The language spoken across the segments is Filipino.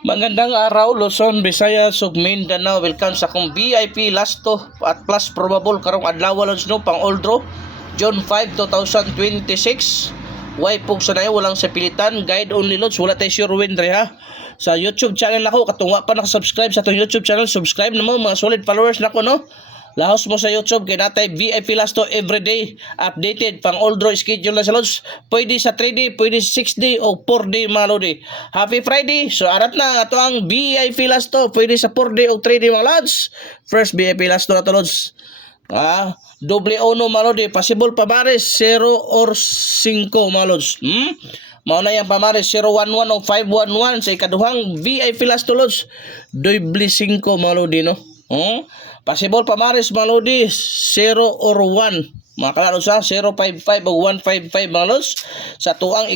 Magandang araw, Luzon, Visayas, ug Mindanao. Welcome sa akong VIP Lasto at plus probable karong adlaw Lods no pang Oldro June 5, 2026. Way pug sa nayo walang sapilitan, guide only Lods, wala tay sure win dre ha. Sa YouTube channel ako katungwa pa naka-subscribe sa atong YouTube channel, subscribe na mo mga solid followers nako no. Lahos mo sa YouTube kay natay VIP Lasto everyday updated pang Oldro schedule na sa Lods. Pwede sa 3D, pwede sa 6D o 4D mga Lodi. Happy Friday. So arat na ato ang VIP Lasto, pwede sa 4D o 3D mga Lods. First VIP Lasto na to Lods. Doble ono mga Lodi, possible pamares 0 or 5 mga Lods. Mao na yang pamares 011 o 511 sa ikaduhang VIP Lasto Lods. Doble 5 mga Lodi no. Possible pamares mga Lodi 0 or 1. Mga kalaro sa 055 o 155 mga Lods. Sa tuang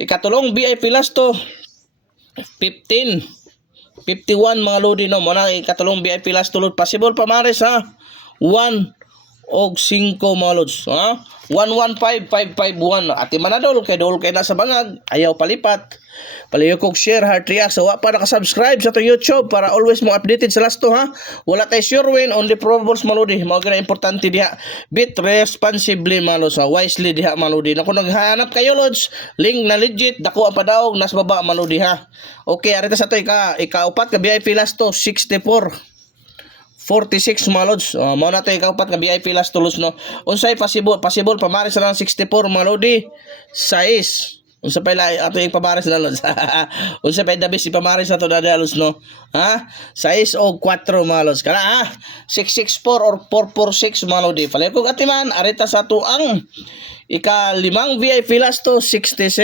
ikatulong VIP Lasto 15 51 mga Lodi no. Muna ikatulong VIP Lasto Lods. Possible pamares ha 1 og 5 mga Lods. 115551 ati manadol kay dol kay nasa bangag ayaw palipat. Palayo kog share, heart react. So, pa naka-subscribe sa to YouTube para always mo updated sa Lasto ha. Wala tay sure win, only probables maludi. Mao gina importante diha. Bet responsibly malo sa wisely diha maludi. Na kung naghanap kayo Lods, link na legit, dako ang padaog nas baba maludi ha. Okay, arita sa to ikaupat ka VIP Lasto 64 46 mga Lods. Mao na to ikaupat ka VIP Lasto Lods no. Unsay possible pamares na lang 64 mga Lodi. 6 unsa pa ato yung pamares na Lods. Unsa pa dabis ipamares na to Lods no. 6 o 4 mga Lods. Kana 664 or 446 mga Lodi. Palay ko atiman arita sa to ang ikalimang VIP Lasto 67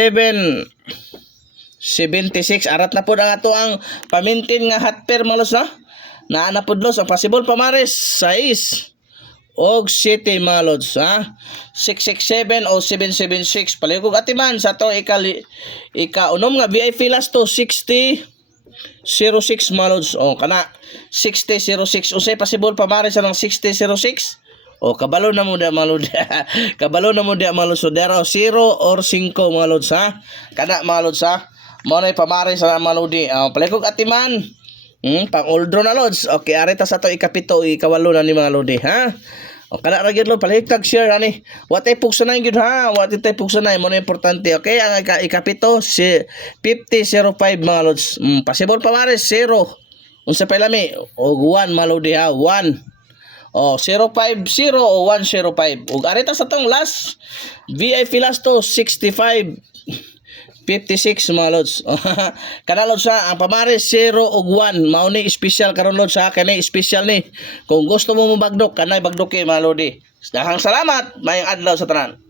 76 arat na pud ang ato ang pamintin nga hot pair mga Lods na. Naana pud Lods ang possible pamares 6 og 7 mga Lods 667 o 776 paligog atiman sa to ikaunom nga VIP Lasto 60 06 mga Lods kana 60 06 usay possible pamares sa ng 60 06 kabalo na mo dia mga Lods. Kabalo na mo dia mga Lods. So dero 0 or 5 mga Lods kana mga Lods mo na pamares sa mga Lodi. Paligog atiman pang Oldro na Lods. Okay, arita sa to ikapito ikawalo na ni mga Lodi o kana ra gyud lo palihigtag share ani. Wa tay pugsanay gyud ha. Wa tay pugsanay mo na importante. Okay, ang ikapito si 5005 mga Lods. Possible pamares 0. Unsa pa lami og 1 mga Lodi 1. 050 o 105. Ug arita sa tong last VIP Lasto 65 56 mga Lods. Kana Lods ang pamares 0 ug 1 mao ni special karon Lods kani special ni. Kung gusto mo mabagdok kanay bagdok mga Lodi. Dahang salamat mayang adlaw sa tanan.